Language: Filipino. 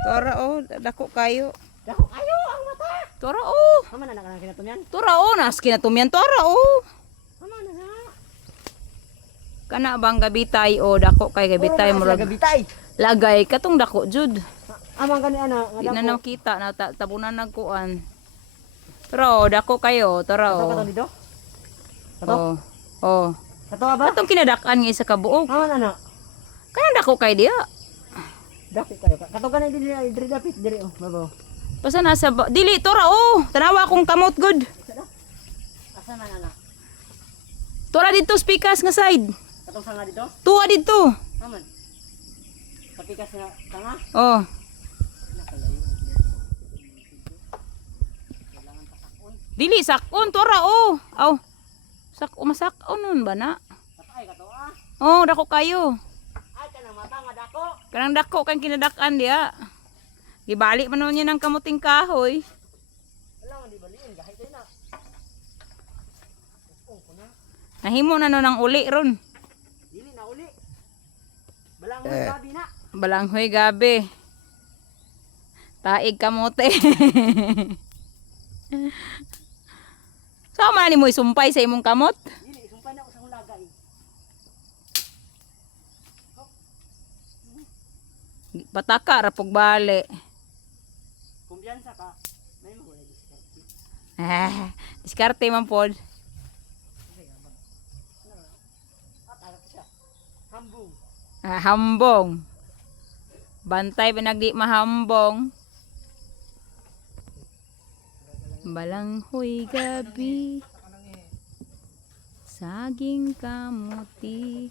Tora oh, dako kayo. Dako kayo ang mata. Tora oh. Tama na kanang kinatumyan. Tora oh, nas kinatumyan tora oh. Tama na nga. Kana bang gabitay oh, dako kay gabitay Puro na murag sila gabitay. lagay katong dako jud. Amang gani ana, Di nga na dako. nakita na tabunan nagkuan. Tora oh, dako kayo, tora Kato oh. kato dito. Kato. Oh. Oh. Kato ba? Katong kinadak-an nga isa ka buok. Tama na na. Kana dako kay diya. Dako kayo. Kato ka na diri dapit diri oh. Babaw. Basta nasa dili tora oh. Tanawa kong kamot good. Asa man ana? Tora dito spikas nga side. Katong sanga dito? Tuwa dito. Aman. Kapikas na sanga. Oh. Dili sakon tora oh. Aw. Masakon nun ba na? Patay kato ah. Oh, dako kayo. Ay kanang mata nga dako. Kanang dako kang kinadak-an diya. Gibalik man nun niya ng kamuting kahoy. Wala man di baliin gahit din na. Nahimo na nun ang uli ron. Dili na uli. Balang mo gabi na. Balanghoy gabi. Taig kamote. Saan man ni mo isumpay sa imong kamot? Dili sumpay na ko sa hulagay. Pataka rapog bali. Kumbiyansa ka. May mo wala diskarte. Diskarte man pod. Tarap siya. Hambong. Hambong. Bantay pinagdi mahambong. Balanghoy gabi. Saging kamuti.